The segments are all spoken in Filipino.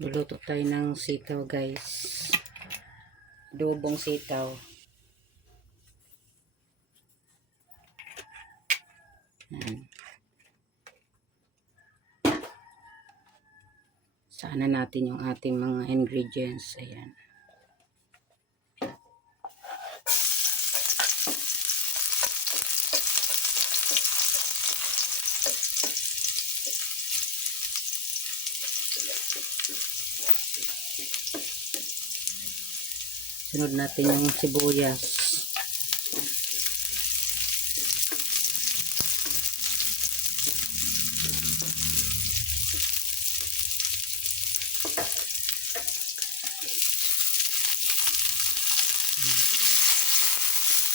Luluto tayo ng sitaw, guys. Adobong sitaw. Yan. Sana natin yung ating mga ingredients. Ayan. Sunod natin yung sibuyas.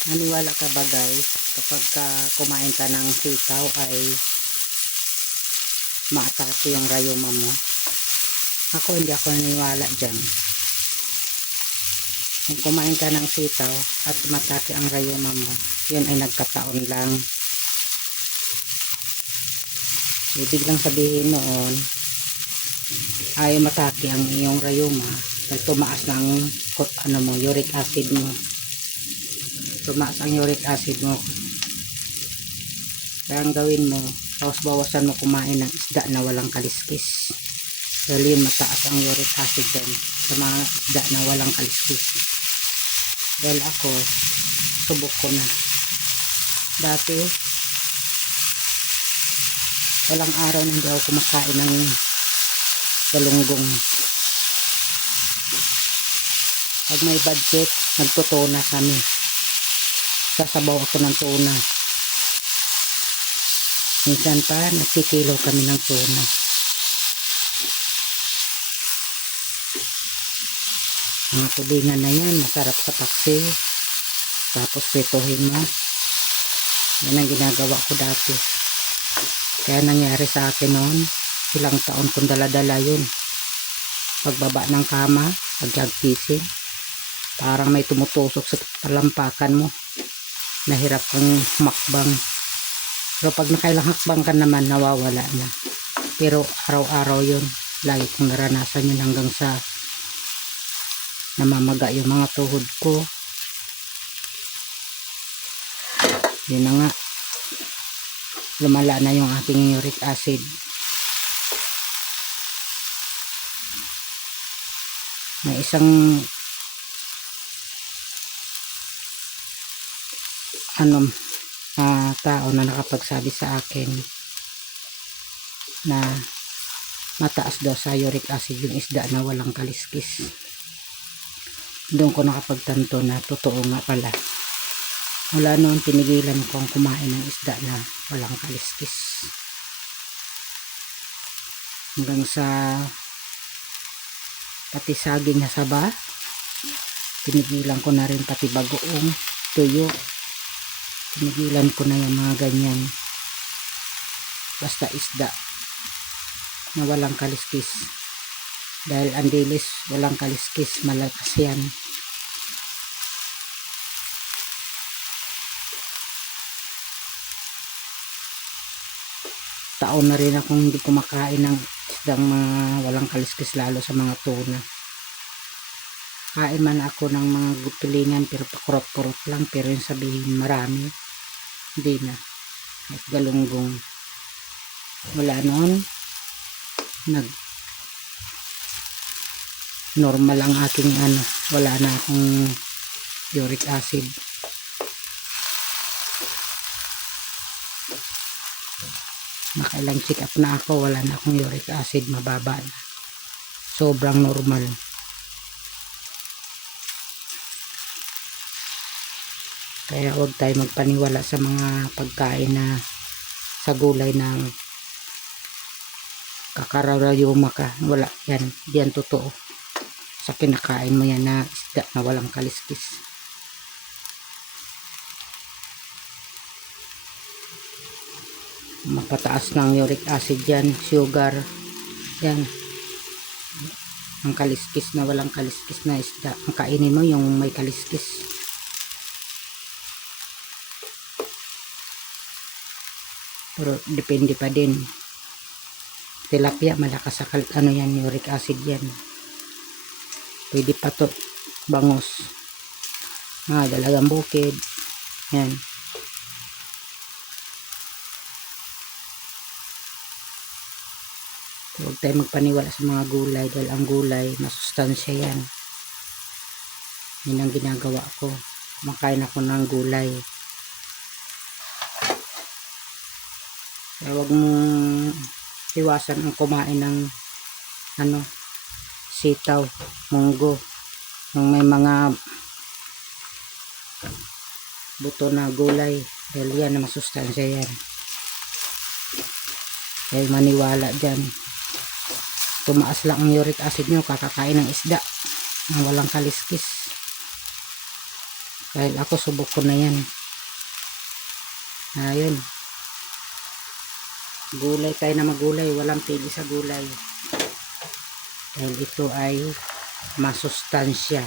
Naniwala ka ba, guys, kapag kumain ka ng sitaw ay maatake yung rayuma mo? Ako hindi ako naniwala dyan. Kung kumain ka ng sitaw at matake ang rayuma mo, yun ay nagkataon lang. Ibig lang sabihin noon ay matake ang iyong rayuma dahil tumaas ng uric acid mo. Tumaas ang uric acid mo. Kaya ang gawin mo, tapos bawasan mo kumain ng isda na walang kaliskis. Dahil yun, mataas ang uric acid din sa mga isda na walang kaliskis. Dahil ako, subok ko na. Dati, walang araw na hindi ako kumakain ng galunggong. Pag may budget, nagtutuna kami. Sasabaw ako ng tuna. Minsan pa, nagkikilaw kami ng tuna. Mga tulingan na yan, masarap sa paksi. Tapos prituhin mo. Yan ang ginagawa ko dati. Kaya nangyari sa akin noon, ilang taon kong daladala yun. Pagbaba ng kama, pagkagkising, parang may tumutusok sa talampakan mo. Nahirap kang makbang. Pero pag nakailang hakbang ka naman, nawawala na. Pero araw-araw yun, lagi kong naranasan yun hanggang sa namamaga yung mga tuhod ko. Yun na nga, lumala na yung aking uric acid. May isang tao na nakapagsabi sa akin na mataas daw sa uric acid yung isda na walang kaliskis. Doon ko nakapagtanto na totoo nga pala. Mula noon tinigilan kong kumain ng isda na walang kaliskis. Hanggang sa pati saging na saba, tinigilan ko na rin pati bagoong, tuyo. Tinigilan ko na yung mga ganyan. Basta isda na walang kaliskis. Dahil ang dilis, walang kaliskis, malakas yan. Taon na rin akong hindi kumakain ng isdang mga walang kaliskis, lalo sa mga tuna. Kain man ako ng mga gutulingan pero pakurot-kurot lang, pero yung sabihin marami, hindi na. At galunggong, wala noon, normal ang aking wala na akong uric acid. Nakailang check up na ako, wala na akong uric acid, mababa na. Sobrang normal. Kaya huwag tayo magpaniwala sa mga pagkain na sa gulay na kakarayuma ka. Wala yan, diyan totoo. Sa kinakain mo yan na isda na walang kaliskis. Mapataas ng uric acid yan, sugar yan. Ang kaliskis na walang kaliskis na isda, ang kainin mo yung may kaliskis. Pero depende pa din tilapia, malakas sa ano yan, uric acid yan. Pwede pa to, bangus, dalagang bukid, yan. Huwag tayo magpaniwala sa mga gulay dahil ang gulay, masustansya yan. Yan ang ginagawa ko. Kumakain ako ng gulay. Kaya huwag mong iwasan ang kumain ng sitaw, munggo, ng may mga buto na gulay dahil yan na masustansya yan. Kaya maniwala dyan. Tumaas lang ang uric acid nyo, kakakain ng isda na walang kaliskis. Dahil ako subok ko na yan. Ayun. Gulay tayo na magulay, walang pili sa gulay. Dahil ito ay masustansya.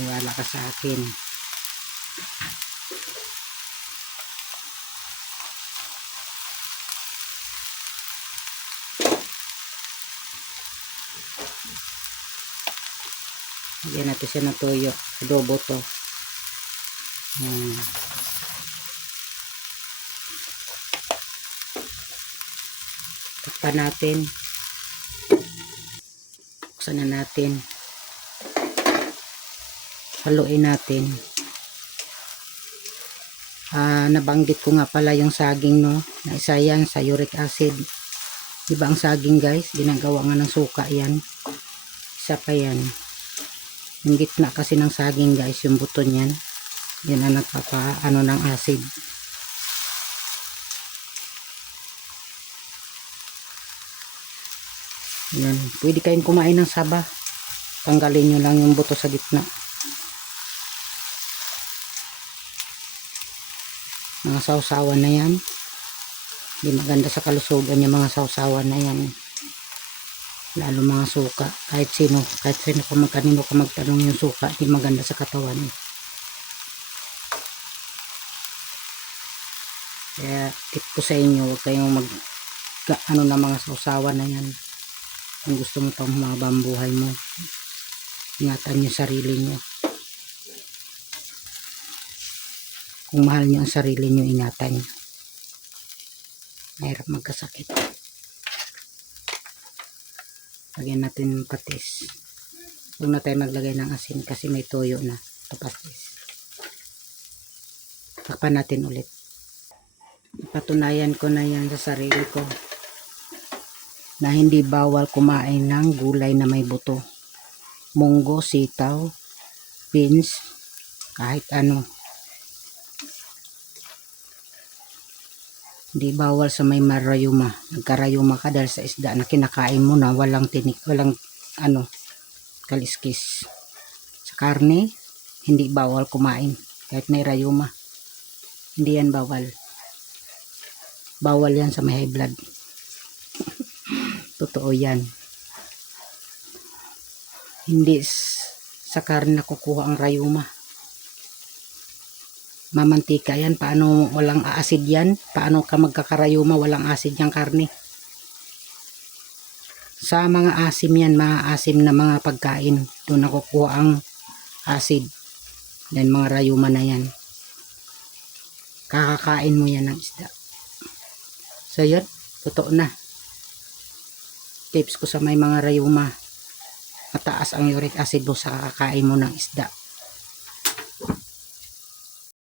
Niwala ka sa akin. Lagyan natin siya ng toyo. Adobo to. Takpan natin. Buksan na natin. Haluin natin. Nabanggit ko nga pala yung saging, no? Na isa yan sa uric acid. Diba ang saging, guys? Ginagawa nga ng suka yan. Isa pa yan. Yung gitna kasi ng saging, guys, yung buto niyan. Yan ang nagpapa-ano ng acid. Yan. Pwede kayong kumain ng saba. Tanggalin nyo lang yung buto sa gitna. Mga sausawan na yan. Hindi maganda sa kalusugan yung mga sausawan na yan. Lalo mga suka. Kahit sino kung kanino ka magtanong yung suka, hindi maganda sa katawan. Kaya tip ko sa inyo, huwag kayong na mga sausawan na yan. Kung gusto mo pang humaba ang buhay mo, ingatan nyo sarili nyo. Kung mahal nyo ang sarili nyo, ingatan nyo. Mahirap magkasakit. Lagyan natin ng patis. Huwag na tayo maglagay ng asin kasi may toyo na ito patis. Takpan natin ulit. Patunayan ko na yan sa sarili ko na hindi bawal kumain ng gulay na may buto. Munggo, sitaw, beans, kahit ano. Hindi bawal sa may marayuma. Nagkarayuma ka dahil sa isda na kinakain mo na walang kaliskis. Sa karne, hindi bawal kumain kahit may rayuma. Hindi yan bawal. Bawal yan sa may high blood. Totoo yan. Hindi sa karne nakukuha ang rayuma. Mamantika yan. Paano walang acid yan? Paano ka magkakarayuma walang acid yung karne? Sa mga asim yan, mga asim na mga pagkain, doon nakukuha ang acid. Then mga rayuma na yan. Kakakain mo yan ng isda. So yun, totoo na. Tips ko sa may mga rayuma, mataas ang uric acid mo sa kakakain mo ng isda.